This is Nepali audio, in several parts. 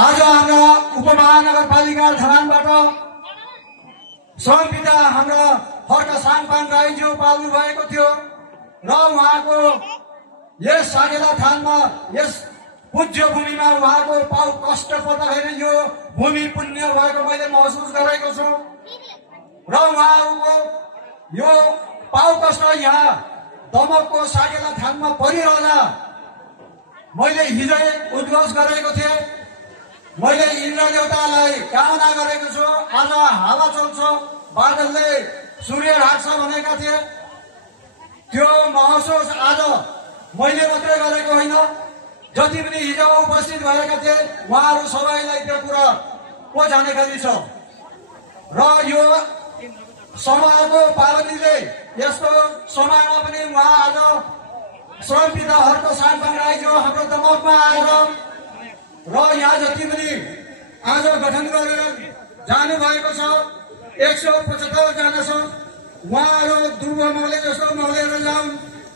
आज हाम्रा उपमहानगरपालिका धरानबाट संविदा हाम्रा हर्क साङपाङ राईज्यू पाल्नु भएको थियो र उहाँको यस साकेला थानमा यस पूज्य भूमिमा उहाँको पाउ कष्ट पर्दाखेरि यो भूमि पुण्य भएको मैले महसुस गरेको छु र उहाँको यो पाउ कष्ट यहाँ दमकको साकेला थानमा परिरहँदा मैले हिजो उद्घोष गरेको थिएँ। मैले इन्द्र देवतालाई कामना गरेको छु आज हावा चल्छ बादलले सूर्य ढाक्छ भनेका थिए। त्यो महसुस आज मैले मात्रै गरेको होइन, जति पनि हिजो उपस्थित भएका थिए उहाँहरू सबैलाई त्यो कुरा को जानकारी छ र यो समयको पाबन्दीले यस्तो समयमा पनि उहाँ आज श्रमपिता हर्क साङपाङ राईज्यू हाम्रो दमकमा आएर र यहाँ जति पनि आज गठन गरेर जानुभएको छ 175 जना छ। उहाँहरू दुर्व मौले जस्तो मौलेर जाउन्,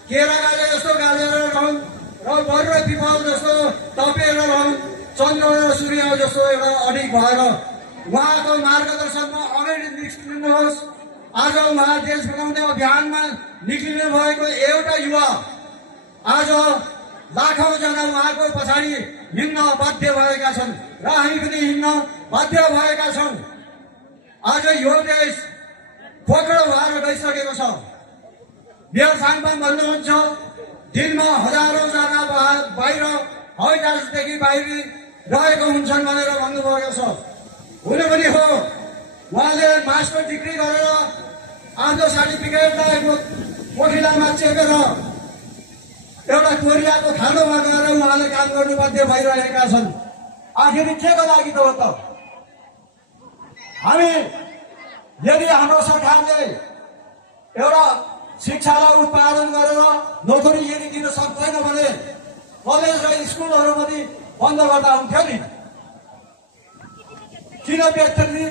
केरा गाले जस्तो गालेर रहन् र वर र पिपल जस्तो तपेर रहन्, चन्द्र र सूर्य जस्तो एउटा अडिक भएर उहाँको मार्गदर्शनमा अगाडि निस्किनुहोस्। आज उहाँ देश बनाउने अभियानमा निक्लिनु भएको एउटा युवा आज लाखौं जना उहाँको पछाडि हिँड्न बाध्य भएका छन् र हामी पनि हिँड्न बाध्य भएका छौं। आज यो देश पोखरो भएर गइसकेको छ। मेयर साङपाङ भन्नुहुन्छ दिनमा हजारौं जना बाहिर हवाई जहाजदेखि बाहिर रहेको हुन्छन् भनेर भन्नुभएको छ। हुन पनि हो, उहाँले मास्टर डिग्री गरेर आफ्नो सर्टिफिकेटलाई कोठीलामा चेपेर एउटा कोरियाको खानोमा गएर उहाँले काम गर्नु बाध्य भइरहेका छन्। आखिर के को लागि त हो त? हामी यदि हाम्रो सरकारले एउटा शिक्षालाई उत्पादन गरेर नोकरी यदि दिन सक्दैन भने कलेज र स्कुलहरू पनि बन्द गर्दा हुन्थ्यो नि। किन व्यक्ति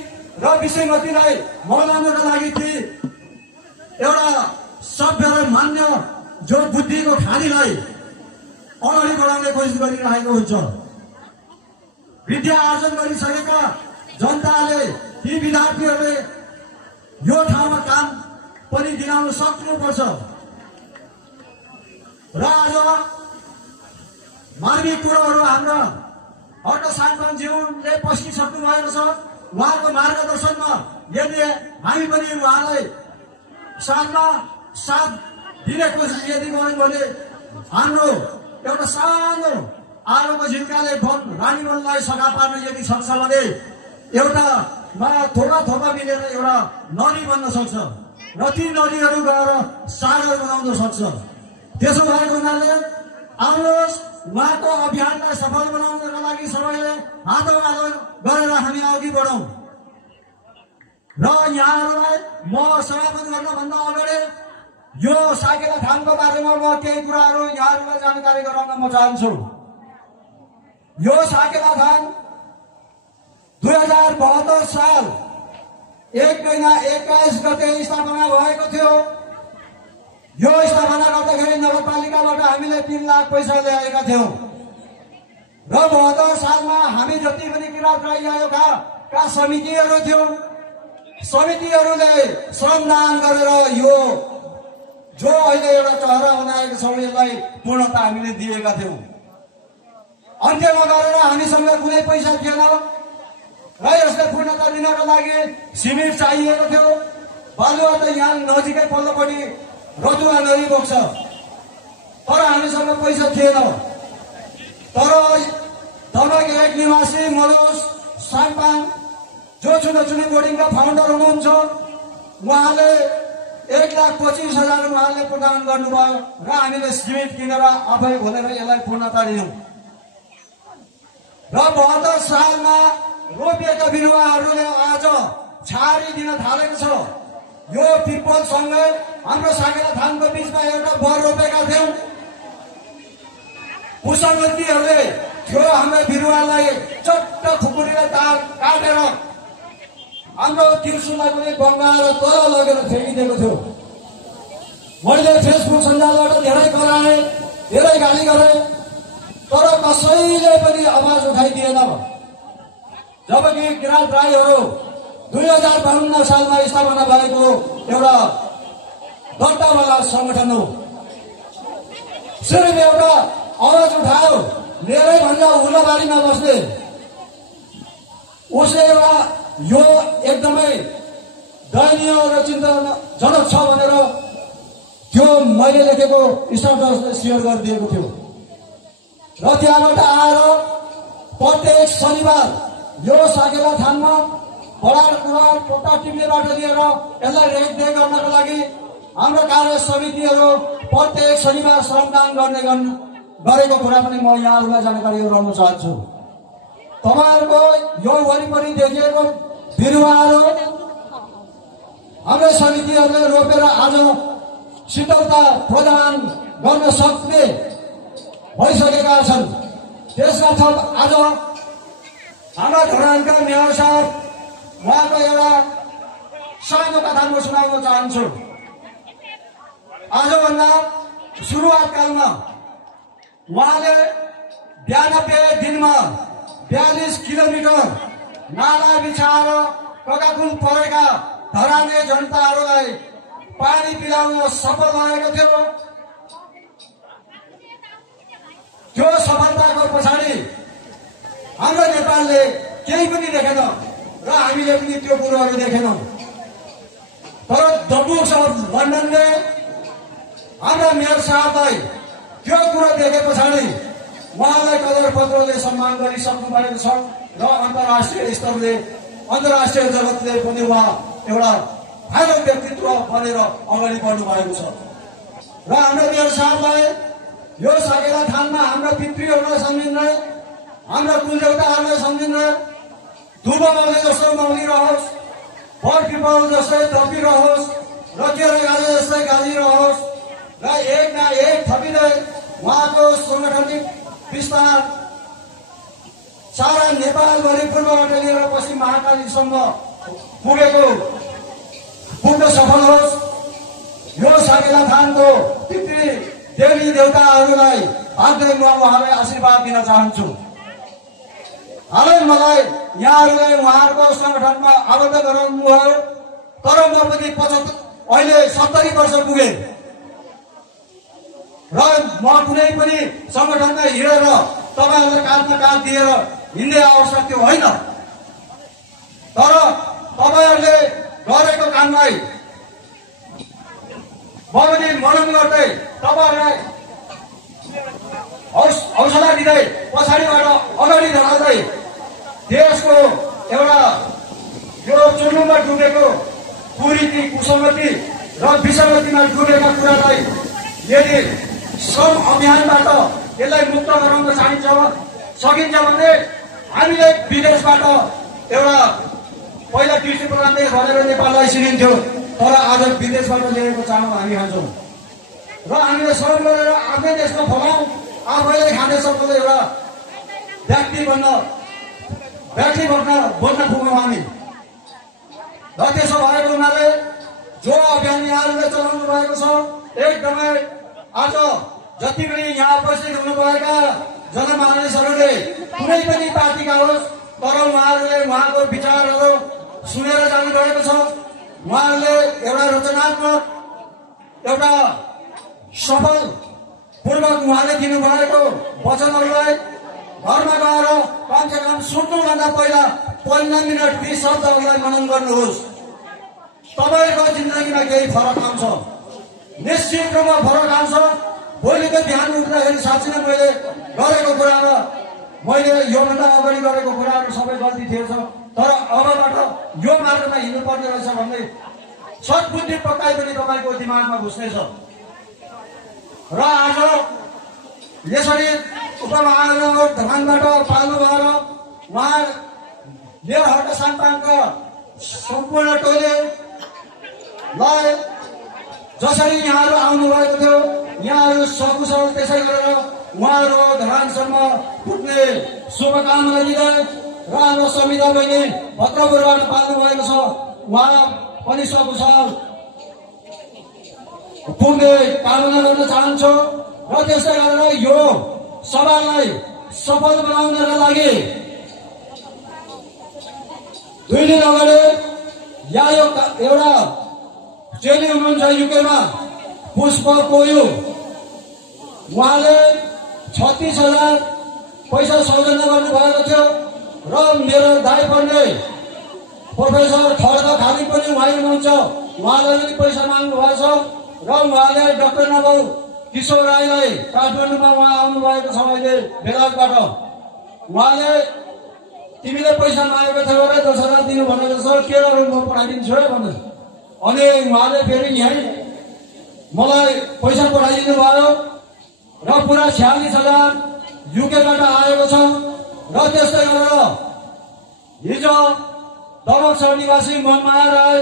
र विषयमतीलाई मनाउनका लागि ती एउटा सभ्य र मान्य जो बुद्धिको खानीलाई अगाडि बढाउने कोसिस गरिरहेको हुन्छ। विद्या आर्जन गरिसकेका जनताले ती विद्यार्थीहरूले यो ठाउँमा काम पनि दिलाउन सक्नुपर्छ र आज मार्मिक कुरोहरू हाम्रा हर्क साङपाङज्यूले पस्किसक्नु भएको छ। उहाँको मार्गदर्शनमा यदि हामी पनि उहाँलाई साथमा साथ दिने कोसिस यदि गर्यौं भने हाम्रो एउटा सानो आगोको झिल्काले रानीवनलाई सघा पार्न यदि सक्छ भने एउटा थोपा थोपा मिलेर एउटा नदी बन्न सक्छ र ती नदीहरू गएर सागर बनाउन सक्छ। त्यसो भएको हुनाले आउनुहोस् उहाँको अभियानलाई सफल बनाउनका लागि सबैले हातौँ हात गरेर हामी अघि बढौँ र यहाँहरूलाई म समापन गर्नभन्दा अगाडि यो साकेला थानको बारेमा म केही कुराहरू यहाँहरूलाई जानकारी गराउन म चाहन्छु। यो साकेला थान 2072 साल 1 महिना 21 गते स्थापना भएको थियो। यो स्थापना गर्दाखेरि नगरपालिकाबाट हामीले 3 लाख पैसा ल्याएका थियौं र 72 सालमा हामी जति पनि किरात राई आयोगका समितिहरू थियौं, समितिहरूले श्रमदान गरेर यो जो अहिले एउटा चहरा बनाएको छ यसलाई पूर्णता हामीले दिएका थियौं। अन्त्यमा गरेर हामीसँग कुनै पैसा थिएन र यसले पूर्णता दिनको लागि सिमेन्ट चाहिएको थियो। बालुवा त यहाँ नजिकै पल्लोपट्टि रतुवा नदी बग्छ, तर हामीसँग पैसा थिएन। तर दमक 1 निवासी मनोज साङपाङ जो चुनाचुनी बोर्डिङका फाउन्डर हुनुहुन्छ, उहाँले 1,25,000 उहाँले प्रदान गर्नुभयो र हामीले सिमेन्ट किनेर आफै खोलेर यसलाई पूर्णता दियौं र 72 सालमा रोपिएका बिरुवाहरूले आज छारी दिन थालेको छ। यो पिपलसँगै हाम्रो साकेला थानको बीचमा एउटा बर रोपेका थियौं। कुशलवतीहरूले त्यो हाम्रो बिरुवालाई चट्ट खुकुरीले काटेर हाम्रो तिर्सुलाई पनि बङ्गाएर तल लगेर फ्याँकिदिएको थियो। मैले फेसबुक सञ्जालबाट धेरै कराएँ, धेरै गाली गरेँ, तर कसैले पनि आवाज उठाइदिएन। जबकि किराँत राईहरू 2052 सालमा स्थापना भएको एउटा दर्तावाला संगठन हो। सिर्फ एउटा आवाज उठायो, मेरै भन्दा उल्लाबारीमा बस्ने उसले एउटा यो एकदमै दयनीय र चिन्ताजनक छ भनेर त्यो मैले लेखेको स्टाटसले सेयर गरिदिएको थियो। र त्यहाँबाट आएर प्रत्येक शनिबार यो साकेला थानमा बडार कुरार पोटा टिप्नेबाट लिएर यसलाई रेखदेख गर्नको लागि हाम्रो कार्य समितिहरू प्रत्येक शनिबार श्रमदान गरेको कुरा पनि म यहाँहरूलाई जानकारी गराउन चाहन्छु। तपाईहरुको यो वरिपरि देखिएको बिरुवाहरू हाम्रो समितिहरूले रोपेर आज शीतलता प्रदान गर्न सक्ने भइसकेका छन्। त्यसका थप आज हाम्रा धरानका मेयर साहब उहाँको एउटा सानो कथा म सुनाउन चाहन्छु। आजभन्दा सुरुवात कालमा उहाँले 92 दिनमा 42 किलोमिटर नाला बिछाएर ककाकुल परेका धराने जनताहरूलाई पानी पिलाउन सफल भएको थियो। त्यो सफलताको पछाडि हाम्रो नेपालले केही पनि देखेन र हामीले पनि त्यो कुरोहरू देखेनौं। तर द बुक्स अफ लन्डनले हाम्रा मेयर साहबलाई त्यो कुरो देखे पछाडि उहाँलाई कदर पत्रले सम्मान गरिसक्नु भएको छ र अन्तर्राष्ट्रिय स्तरले अन्तर्राष्ट्रिय जगतले पनि उहाँ एउटा भाइरल व्यक्तित्व बनेर अगाडि बढ्नु भएको छ। र हाम्रो मेयर साहबलाई यो साकेला थानमा हाम्रा पितृहरूलाई सम्झिँदै, हाम्रा कुलदेवताहरूलाई सम्झिँदै दुबो मौली जस्तो मौली रहोस्, बर पिपल जस्तै तपिरहोस् र केरा गाली जस्तै गाली रहोस् र एक न एक थपिँदै उहाँको संगठनिक विस्तार सारा नेपालभरि पूर्वबाट लिएर पश्चिम महाकालीसम्म पुग्न सफल होस्। यो साकेला थानको पितृ देवी देवताहरूलाई हात जोडेर उहाँलाई आशीर्वाद दिन चाहन्छु। हालै मलाई यहाँहरूले उहाँहरूको संगठनमा आबद्ध गराउनु भयो, तर म पनि अहिले 70 वर्ष पुगे र म कुनै पनि संगठनमा हिँडेर तपाईहरुलाई काँधमा काँध दिएर हिँड्ने अवस्था त्यो होइन। तर तपाईहरुले गरेको कामलाई म पनि मनन गर्दै तपाईहरुलाई हौसला दिँदै पछाडिबाट अगाडि ढल्दै देशको एउटा यो चुनुमा डुबेको कुरीति कुसंगति र विसंगतिमा डुबेका कुरालाई यदि श्रम अभियानबाट यसलाई मुक्त गराउन सकिन्छ भने हामीले विदेशबाट एउटा पहिला कृषि प्रधान देश भनेर नेपाललाई चिनिन्थ्यो, तर आज विदेशबाट ल्याएको चामल हामी खान्छौँ र हामीले श्रम गरेर आफ्नै देशमा फलाउँ, आफैले खाने सबैले एउटा व्यक्ति बन्न पुग्यौँ हामी। र त्यसो भएको हुनाले जो अभियान यहाँहरूले चलाउनु भएको छ एकदमै आज जति पनि यहाँ उपस्थित हुनुभएका जनमानसहरूले कुनै पनि पार्टीका होस्, तर उहाँहरूले उहाँको विचारहरू सुनेर जानुभएको छ। उहाँहरूले एउटा रचनात्मक एउटा सफल पूर्वक उहाँले दिनुभएको वचनहरूलाई घरमा गएर कमसे कम सुन्नुभन्दा पहिला 15 मिनट 20 शब्दहरूलाई मनन गर्नुहोस्। तपाईको जिन्दगीमा केही फरक आउँछ, निश्चित रूपमा फरक आउँछ। भोलिको बिहान उठ्दाखेरि साँच्चै नै मैले गरेको कुरा र मैले योभन्दा अगाडि गरेको कुराहरू सबै गल्ती थिएछ, तर अबबाट यो मार्गमा हिँड्नुपर्ने रहेछ भन्ने सद्बुद्धि पक्कै पनि तपाईको दिमागमा घुस्नेछ। र आज यसरी उपमहानगर धरानबाट पाल्नु भएर उहाँ मेयरहट साङपाङका सम्पूर्ण टोलीलाई जसरी यहाँहरू आउनुभएको थियो, यहाँहरू सकुशल त्यसै गरेर उहाँहरू धरानसम्म पुग्ने शुभकामना दिँदै र हाम्रो समिता बहिनी भद्रपुरबाट पाल्नु भएको छ, उहाँ पनि सकुशल पुग्ने कामना गर्न चाहन्छु। र त्यसै गरेर यो सभालाई सफल बनाउनका लागि 2 दिन अगाडि यहाँ एउटा चेली हुनुहुन्छ युकेमा पुष्प कोयु, उहाँले 36,000 पैसा सौजना गर्नुभएको थियो र मेरो दाइ पर्ने प्रोफेसर खड्ग खाली पनि उहाँ हुनुहुन्छ, उहाँले पनि पैसा माग्नु भएको छ र उहाँले डाक्टर नभौ किशोर राईलाई काठमाडौँमा उहाँ आउनुभएको छ अहिले बेलायतबाट, उहाँले तिमीले पैसा मागेको थियो र 10,000 दिनु भनेको छ, के गर्नु म पठाइदिन्छु है भन्नु। अनि उहाँले फेरि यहीँ मलाई पैसा पठाइदिनु भयो र पुरा 46,000 युकेबाट आएको छ। र त्यस्तै गरेर हिजो दमकसर निवासी मनमाया राई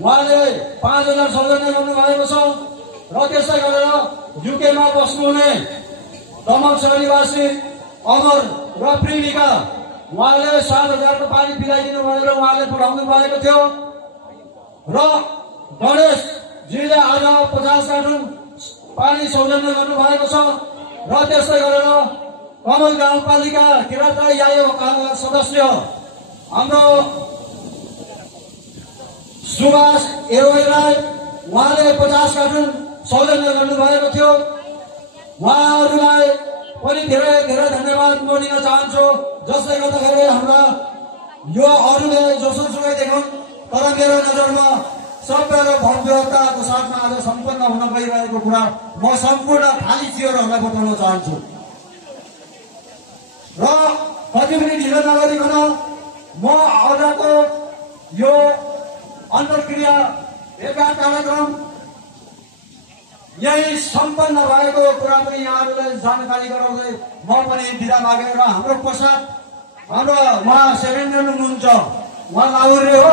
उहाँले 5,000 सौजना गर्नुभएको छ र त्यस्तै गरेर युकेमा बस्नुहुने दमकसर निवासी अमर र प्रेमिका उहाँले 7,000 को पानी पिलाइदिनु भनेर उहाँले पठाउनु भएको थियो र गणेशजीले आज 50 कार्टुन पानी सौजना गर्नुभएको छ र त्यस्तै गरेर कमल गाउँपालिका किराँतराई आयो सदस्य हाम्रो सुभाष एरोई राई उहाँले 50 कार्टुन सौजना गर्नुभएको थियो। उहाँहरूलाई पनि धेरै धेरै धन्यवाद म दिन चाहन्छु, जसले गर्दाखेरि हाम्रा यो अरूले जोसुकै देखौँ तर मेरो नजरमा सभ्य र भव्यताको साथमा आज सम्पन्न हुन गइरहेको कुरा म सम्पूर्ण खाली चेयरहरूलाई बताउन चाहन्छु। र कति पनि ढिलो नगरिकन म आजको यो अन्तर्क्रिया भेटघाट कार्यक्रम यही सम्पन्न भएको कुरा पनि यहाँहरूलाई जानकारी गराउँदै म पनि बिदा मागेर हाम्रो पश्चात हाम्रो उहाँ सेकेन्डरी हुनुहुन्छ, उहाँ लाहुरे हो,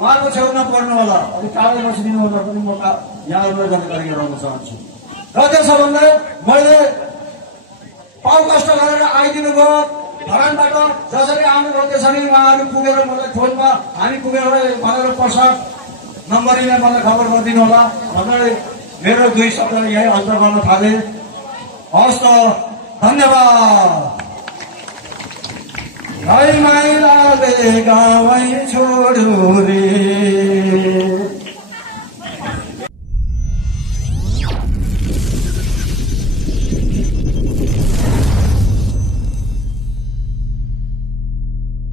उहाँको छेउमा पर्नु होला, अलिक टाढै बसिदिनु होला पनि म यहाँहरूलाई जानकारी गराउन चाहन्छु। र त्यसो भन्दै मैले पाउ कष्ट गरेर आइदिनु भयो धरानबाट, जसरी आउनुभयो त्यसरी उहाँहरू पुगेर मलाई फोनमा हामी पुगेर भनेर प्रसाद नम्बरीमा मलाई खबर गरिदिनु होला भनेर मेरो 2 शब्द यही अन्त गर्न थाले। हस् त, धन्यवाद। गाई माइलाले गावै छोडो रे